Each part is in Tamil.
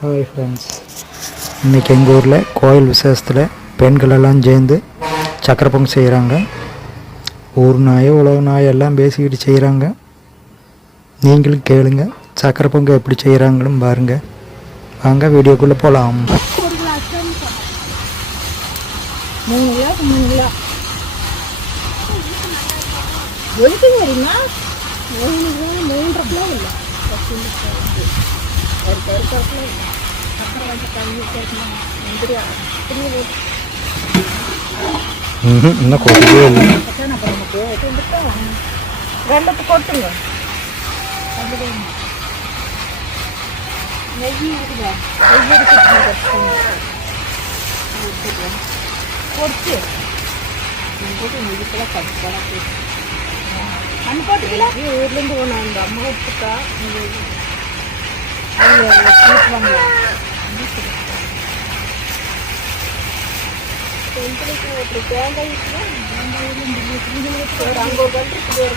ஹாய் ஃப்ரெண்ட்ஸ் இன்றைக்கி எங்கள் ஊரில் கோயில் விசேஷத்தில் பெண்கள் எல்லாம் சேர்ந்து சக்கரை பொங்கல் செய்கிறாங்க ஊர் நாய் உலக நாய் எல்லாம் பேசிக்கிட்டு செய்கிறாங்க நீங்களும் கேளுங்க சக்கரை பொங்கல் எப்படி செய்கிறாங்களும் பாருங்கள் வாங்க வீடியோக்குள்ளே போகலாம் மூணு கிலோ மூணு கிலோ. எதுக்கு மூன்று கிலோ இல்லை கிலோ இல்லை அப்புறம் வந்து கழுவி கேட்கணும் போட்டு ம்ஹும், இன்னும் கொதிக்கவே இல்லை அப்புறம் அப்புறம் நமக்கு ரெண்டுக்கு ரெண்டுக்கு கொட்டுங்க. நெய் இருக்குதா? நெய் இருக்குது பொறிச்சு போட்டு ஊர்லேருந்து ஒன்று அந்த அம்மா விட்டுட்டா அவங்க கூட்டுவாங்க அப்படி தேங்காய் ஒரு அங்கே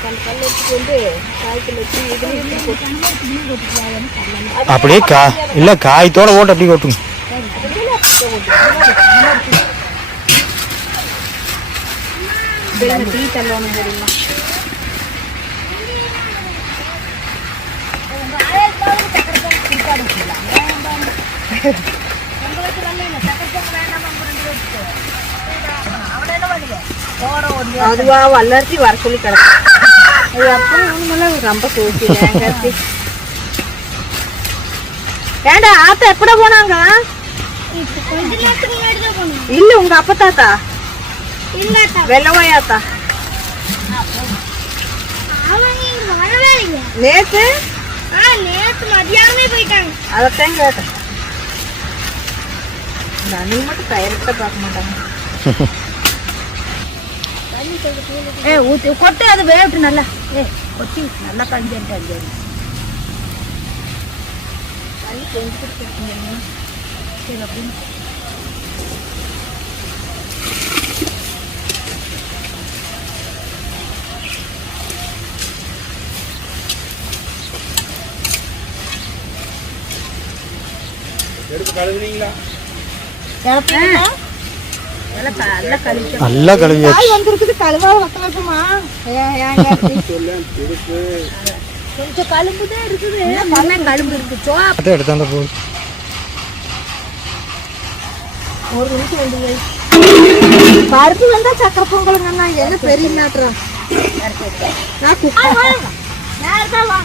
கல் கல் அப்படியே கா இல்லை காயத்தோட ஓட்டு அப்படியே ஓட்டுங்க. டீ தள்ளணும் தெரியுமா? அதுவா வல்லரிசி வர சொல்லி கிடக்கு. அப்புறம் ஒண்ணுமில்ல ரொம்ப ஏங்காச்சி ஏண்டா ஆத்தா எப்பட போனாங்க? இல்ல உங்க அப்பா தாத்தா. வெள்ளவாயாத்தா நேத்து மதியானமே போயிட்டாங்க. அதைத்தான் கேட்டேன். இந்த அணில் மட்டும் டைரக்டா பார்க்க மாட்டாங்க. ஏ ஊத்தி கொட்டு அது வேவிட்டு நல்லா. ஏ கொட்டி நல்லா கஞ்சிட்டு அஞ்சு தண்ணி செஞ்சு சரி அப்படின்னு கிளப்புறீங்களா? நல்லா க- நல்லா நல்லா கழுவி வந்திருக்குது கழுவாத வட்டமா கொஞ்சம் கழும்பு தான் இருக்குது பண்ண? கழும்பு இருக்கு. சோ. அதை போகுது ஒரு நிமிஷம் வந்து. பருப்பு வந்தா சக்கரை பொங்கலுங்கண்ணா என்ன பெரிய நாட்டுறா நான் என்ன ஆனந்த வரலைங்களா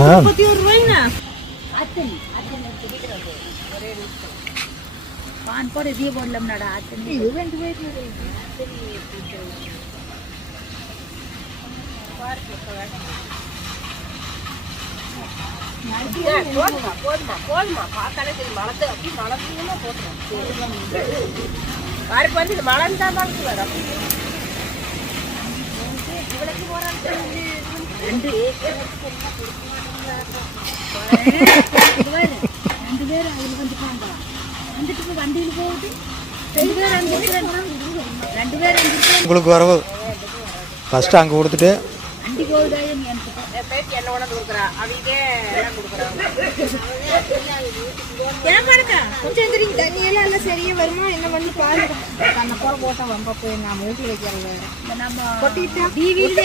ஆ முப்பத்தி ஒரு ரூபாய்ண்ணா பான் போட இதே போடலாம்னாடா ஆத்தனி ரெண்டு பேர் ரெண்டு பேர் அதில் வந்துட்டாங்க வந்துட்டு வண்டியில் போகுது ரெண்டு. பேர் அங்கே ரெண்டு பேர் உங்களுக்கு வரவு ஃபஸ்ட்டு அங்கே கொடுத்துட்டு வண்டி போகுதா எனக்கு ஏன் பாருங்க கொஞ்சம் எந்திரிங்க. தண்ணி எல்லாம் எல்லாம் சரியா வருமா? என்ன பண்ணி பாருங்க. கண்ணை போல போட்டா வம்ப போய் நான் மூட்டி வைக்கிறேன் நம்ம கொட்டிட்டா? டிவியில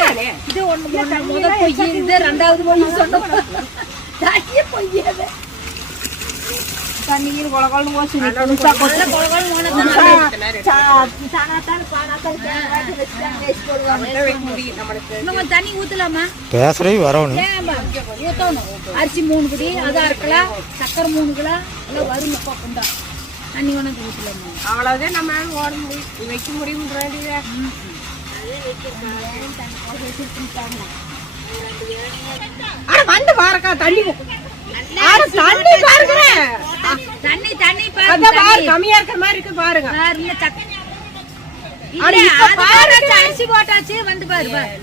இது ஒண்ணு முதல் பொய் இது ரெண்டாவது பொய் சொன்னோம். தண்ணிய கொட்ட. கொலகொலன்னு நம்ம தண்ணி ஊத்தலாமா? பேசுகிறே வரணும் ஊத்தணும். அரிசி மூணு குடி அது அரை கிலோ சக்கரை மூணு கிலோ எல்லாம் வரும் பக்கம் தான் தண்ணி உனக்கு ஊற்றலாமா அவ்வளவுதான் நம்ம ஓட முடியும் வைக்க முடியும்ன்றாங்க வந்து பாருக்கா தண்ணி ஆட, தண்ணி பாருங்க தண்ணி தண்ணி அதான் பாரு பாருங்க கம்மியா இருக்கிற மாதிரி இருக்கு பாருங்க. பாருங்க சக்கரை இல்ல, பாருங்க. போட்டாச்சு, அரிசி போட்டாச்சு வந்து பாரு பாரு.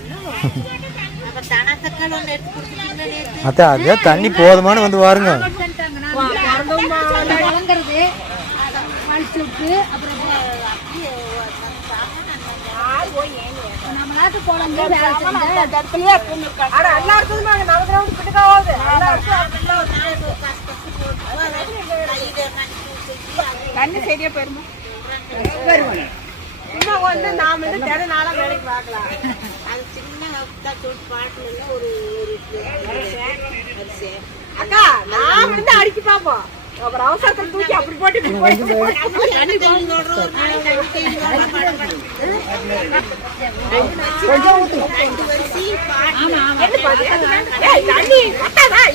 அத்தை அதே தண்ணி போதுமானு வந்து பாருங்க. அப்புறம் குழந்தை வேலை செஞ்சா ஆனா எல்லா இடத்துலயுமே கிரவுண்ட் இடத்துலயும் தண்ணி சரியா போயிருமா? இன்னும் வந்து நாம வந்து தின நாளா வேலைக்கு பார்க்கலாம். அக்கா நாம வந்து அடிக்க பாப்போம் அப்புறம் அவசரத்துல தூக்கி அப்படி போட்டு இப்படி போட்டு?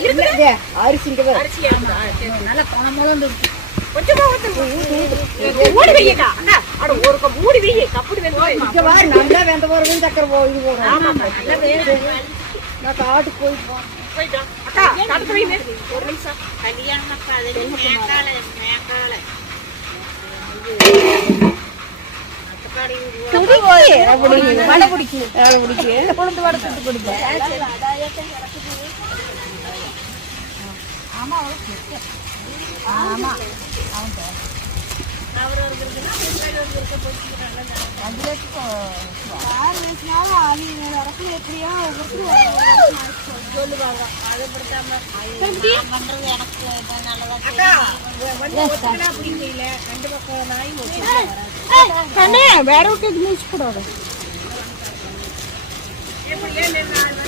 இருக்குது. நல்லா பணமெல்லாம் இருக்கு கொஞ்சமா ஊத்து. மூடி வையக்கா. அக்கா, அட ஒரு கப் மூடி வையி. கப்புடு வெந்து போய். போயிட்டோம். அக்கா, தடுத்து வைங்க. ஒரு நிமிஷம். அக்கா, வந்து ஒத்துக்கினா அப்படி செய்யல. ரெண்டு பக்கம் நாயும் ஒத்துக்கிட்டு கண்ணே வேற விட்டு இது மூச்சு கூடாது இங்க இருக்காளா சேர்ந்துல நேத்து அப்படி அப்படி அம்மா வந்து சாப்பிடுவானே சாப்பாடு எப்பவுமே சன் சாப்பிட்டு இல்லை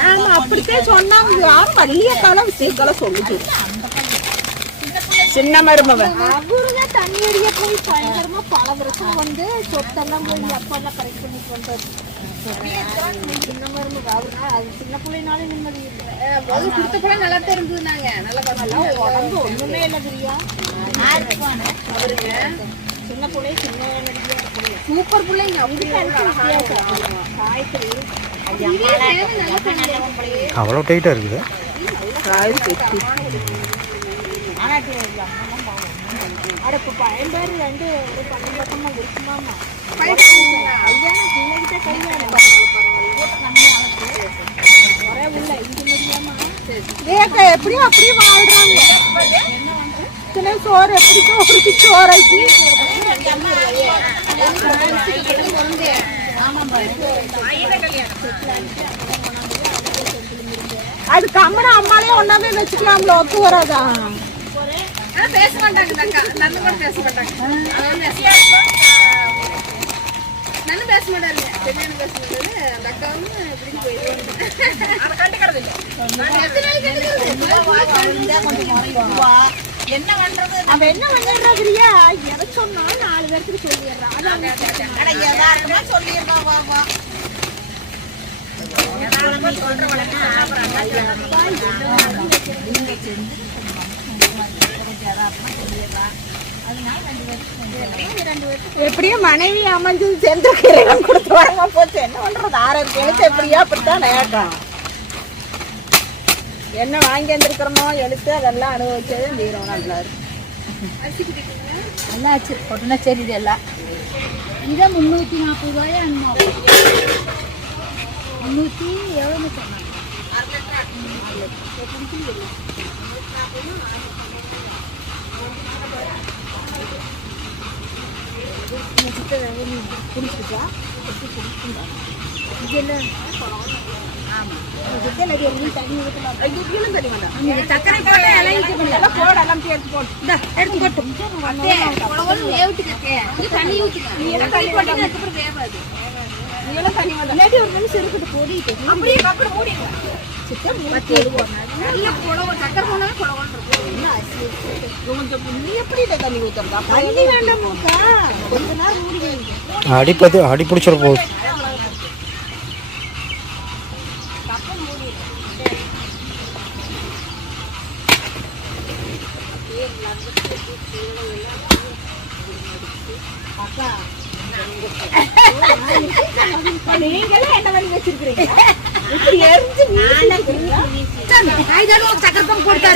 ஆமா அப்படித்தான் சொன்னாங்க. யாரும் வள்ளிய காலம் விஷயக்காலம் சொல்லுது. சின்ன மருமவன் அவருதான் தண்ணி அடிக்க போய் பயங்கரமா பல வருஷம் வந்து சொத்தெல்லாம் போய் அப்பெல்லாம் கரெக்ட் பண்ணிட்டு வந்தாரு சின்ன மருமக அது சின்ன பிள்ளைனால நிம்மதி முதல்ல கொடுத்த கூட நல்லா தெரிஞ்சது நாங்க நல்லா உடம்பு ஒண்ணுமே இல்லை தெரியா அவருங்க சின்ன பிள்ளை சின்ன சூப்பர் பிள்ளைங்க அப்படி காய்கறி அவ்வளோ டைட்டாக இருக்குது. அட இப்ப எப்படியும் அப்படியே வாழ்றாங்க. சின்ன சோறு சோறாக்கி? அது கம்மன அம்மாலே ஒன்னாவே வச்சுக்கலாம்ல ஒத்து வராதா? பேச மாட்டாங்க நன்னு கூட பேச மாட்டாங்க. நன்னு பேச மாட்டாருங்க. தெரியாம பேச மாட்டாரு. அந்த அக்கா வந்து இப்படி போயிடுவாங்க எத்தனை நாள் என்ன பண்றது? அவ என்ன பண்ணிடுறாதிரியா எதை சொன்னாலும் நாலு பேருக்கு சொல்லிடுறான் எப்படியும் மனைவி அமைஞ்சது சென்ற கொடுத்து வரமா போச்சு. என்ன பண்றது? ஆறாயிரம் எழுத்து எப்படியா அப்படித்தான் நேரம் என்ன வாங்கி வந்திருக்கிறோமோ எழுத்து அதெல்லாம் அனுபவிச்சதே தீரம் நல்லா நல்லாச்சு உடனே சரி எல்லாம் இதை முந்நூற்றி நாற்பது ரூபாயா முந்நூற்றி எவ்வளோன்னு சொன்னாங்க. சக்கரை போட்டு போடலாம் சேர்த்து போட்டு எடுத்து கொட்டும் தண்ணி ஊற்றுங்க வேகாது தண்ணி வந்து இல்லாட்டி ஒரு நிமிஷம் இருக்குது போடிட்டு அப்படியே பக்கம் நல்ல குழவு சக்கரை போனாலும் கொஞ்சம் நீ எப்படி இதை தண்ணி ஊத்துறதா தண்ணி வேண்டாமுக்கா கொஞ்ச நேரம் மூடி அடிப்பது அடி பிடிச்சிட போகுது.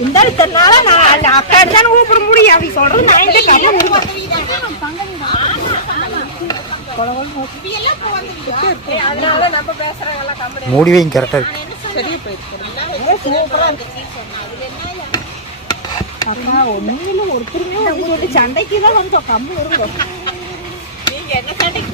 இந்த இத்தனால நான் அக்கா தான் கூப்பிட முடியும் நான் இந்த கதை மூடி வைங்க கரெக்டா இருக்கு. அக்கா ஒண்ணுமே சண்டைக்கு தான் வந்தோம். கம்மி இருந்தோம் എന്നെ ചേട്ടൻ